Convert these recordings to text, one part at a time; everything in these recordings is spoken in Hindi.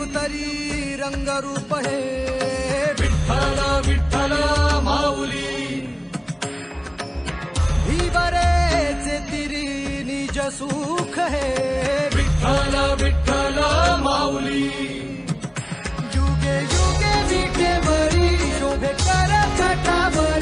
अवतरी रंगरूप हे। विठल विठल माऊली। से तिरी निज सुख हे। विठल विठल माऊली। युगे युगे विठेवरी शोभे कर बरी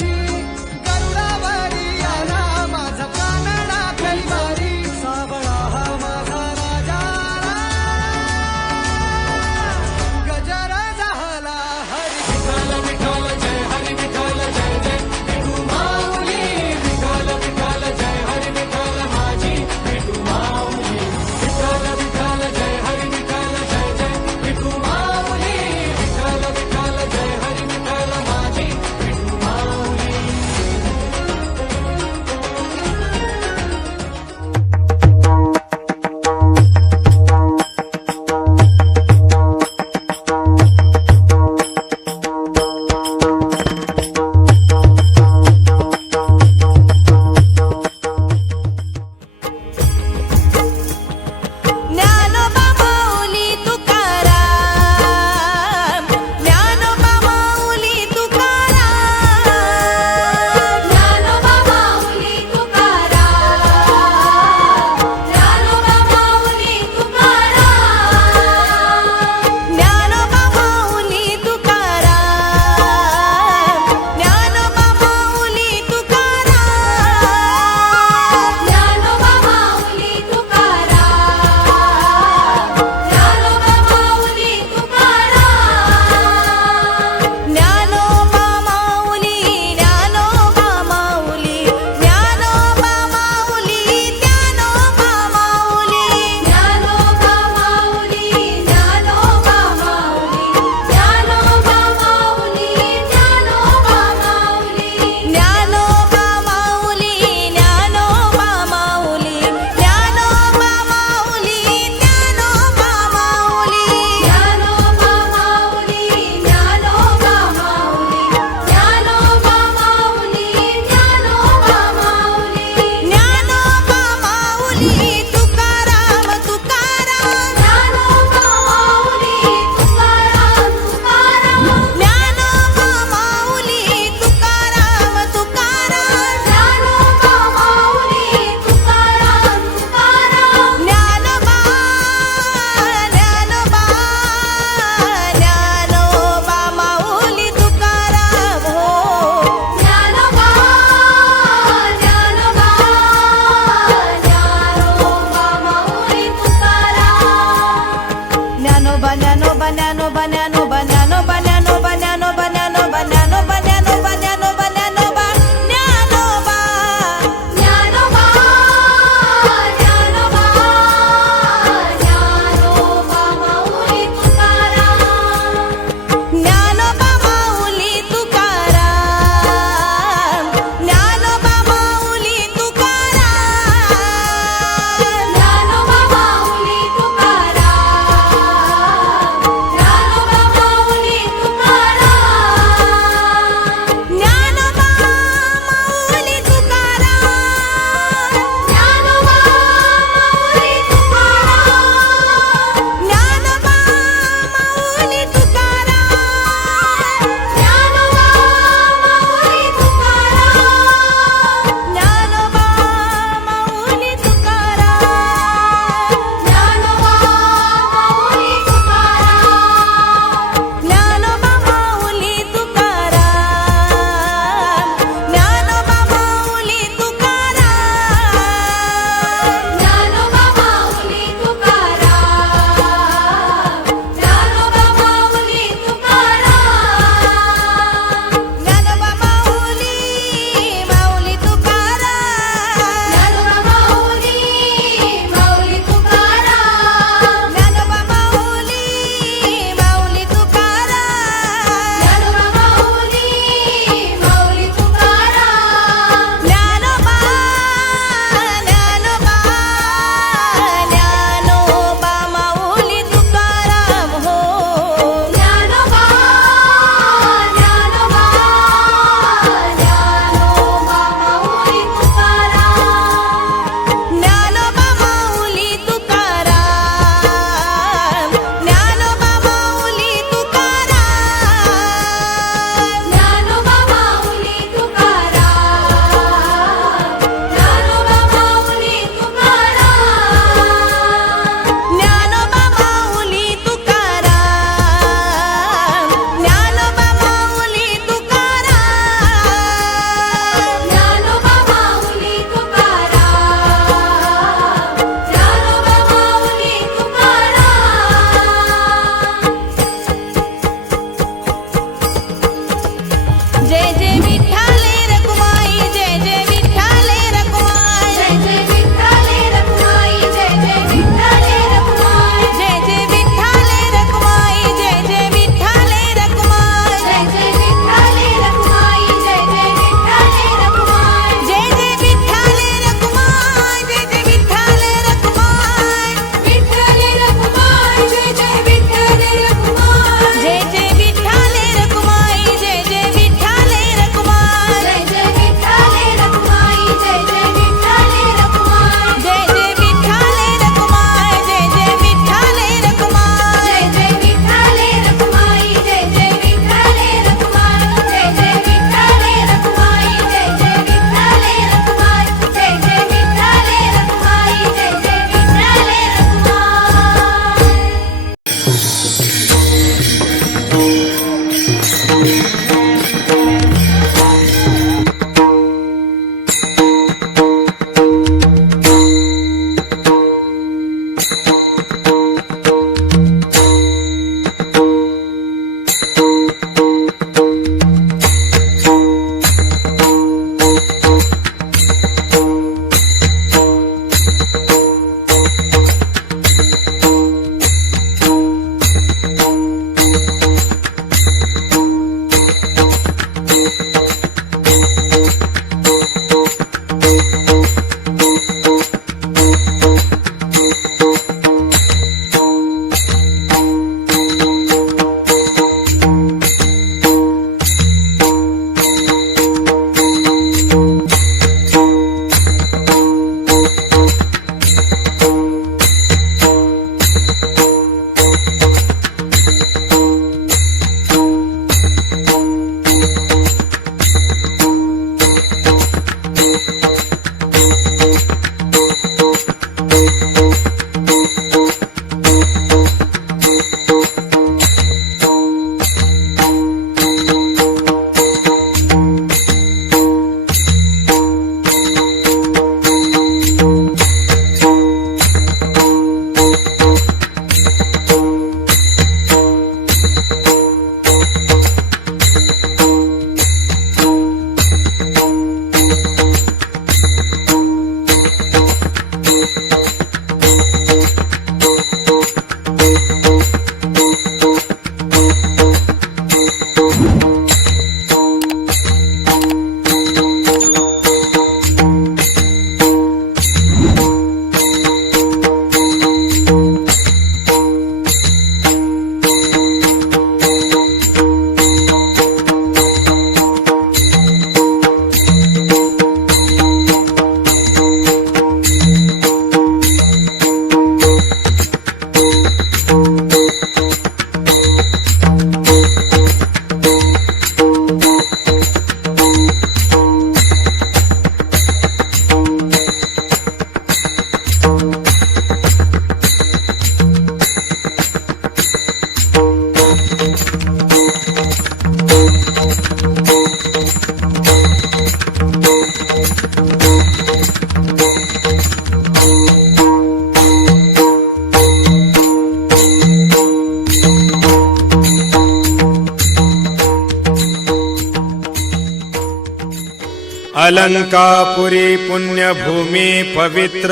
अलंकापुरी पुण्यभूमी पवित्र।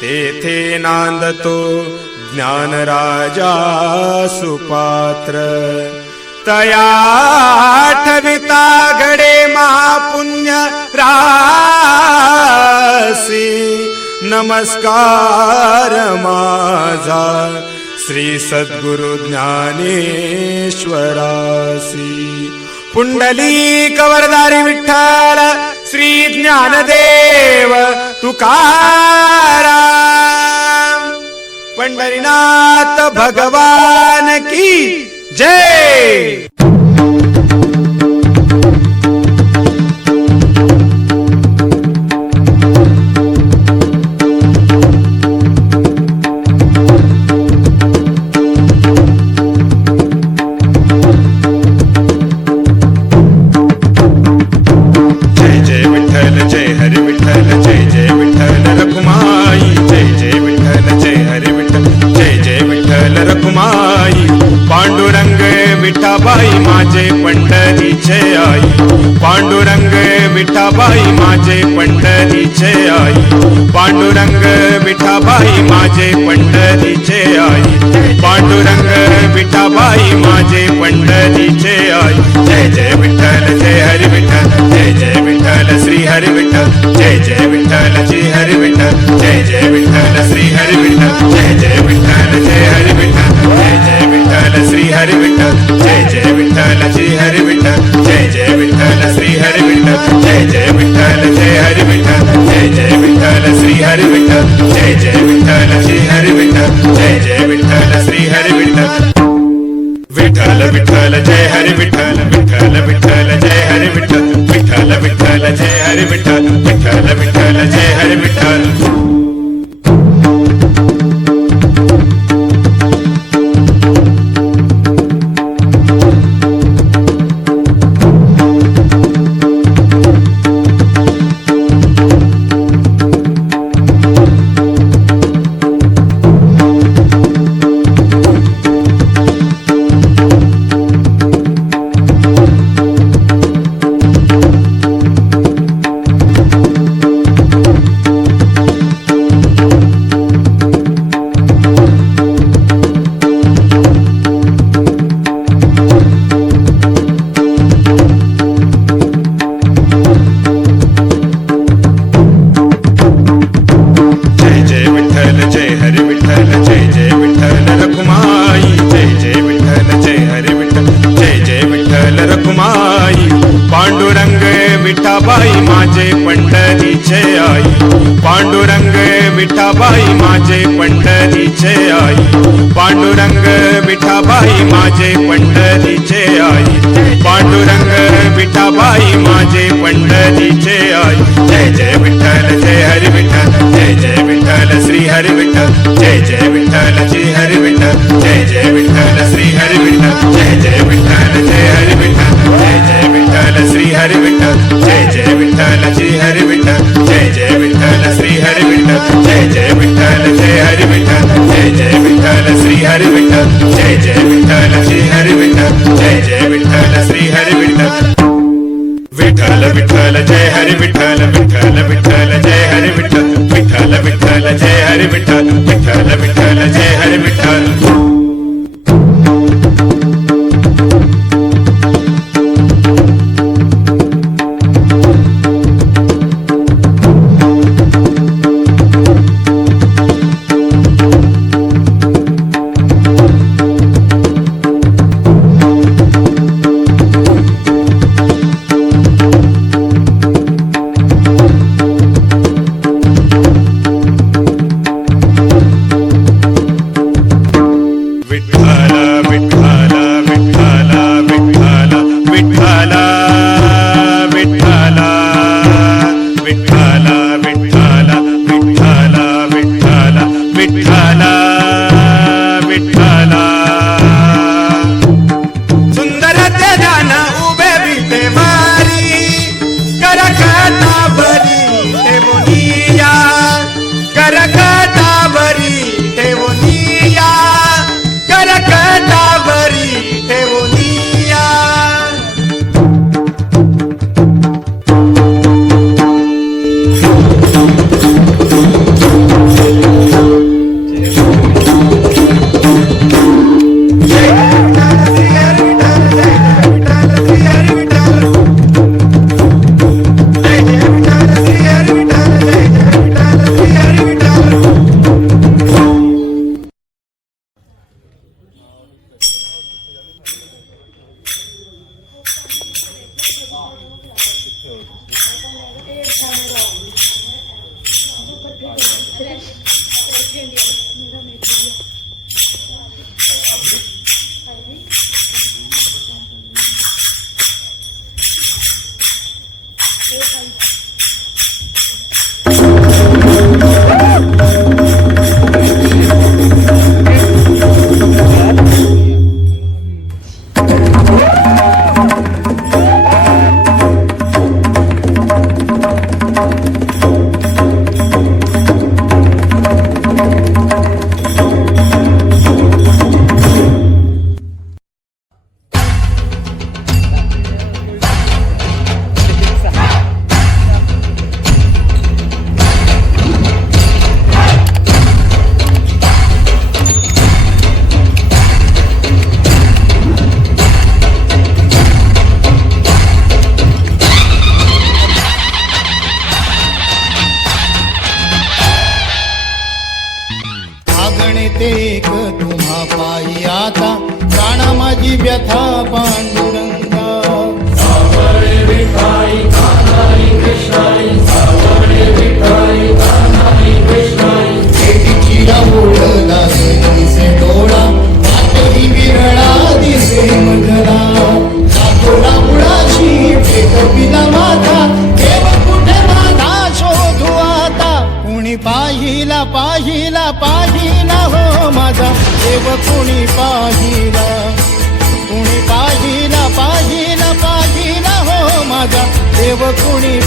तेथे नांदतो ज्ञानराजा सुपात्र। तया ठविता घडे महापुण्य रासी नमस्कार माझा। श्री सद्गुरु ज्ञानेश्वरासी पुंडली कवरदारी विठ्ठल श्री ज्ञानदेव तुकाराम। पंढरीनाथ भगवान की जय। पांडुरंग विठाबाई माझे पंढरीचे आई. जय जय विठ्ठल, जय हरि विठ्ठल, जय जय विठ्ठल, श्री हरि विठ्ठल. जय जय विठ्ठल श्री हरि विठ्ठल, जय जय विठ्ठल, श्री हरि विठ्ठल. जय जय विठ्ठल, जय हरि विठ्ठल, जय जय विठ्ठल, श्री हरि विठ्ठल. जय जय विठ्ठल श्री हरि विठ्ठल, जय जय विठ्ठल. శ్రీ హరి విఠల జయ జయ విఠల జయ హరి విఠల జయ జయ విఠల శ్రీ హరి విఠల జయ జయ విఠల శ్రీ హరి విఠల జయ జయ విఠల శ్రీ హరి విఠల విఠల విఠల జయ హరి విఠల విఠల విఠల జయ హరి విఠల విఠల విఠల జయ హరి విఠల విఠల విఠల జయ హరి విఠల विठाबाई माझे पंढरीचे आई पांडुरंग विठाबाई माझे पंढरीचे आई पांडुरंग विठाबाई माझे पंढरीचे आई जय जय विठ्ठल जय हरि विठ्ठल जय जय विठ्ठल श्री हरि विठ्ठल जय जय विठ्ठल श्री हरि विठ्ठल जय जय विठ्ठल श्री हरि विठ्ठल जय जय विठ्ठल जय हरि विठ्ठल जय जय विठ्ठल श्री हरि विठ्ठल जय जय विठ्ठल श्री हरि विठ्ठल జయ జయ విఠల జయ హరి విఠల జయ జయ విఠల శ్రీ హరి విఠల జయ జయ విఠల శ్రీ హరి విఠల జయ జయ విఠల శ్రీ హరి విఠల. విఠల విఠల జయ హరి విఠల విఠల విఠల జయ హరి విఠల విఠల విఠల జయ హరి విఠల విఠల విఠల. कुणी पाहिला? कुणी पाहिला पाहिला पाहिला हो माझा देव कुणी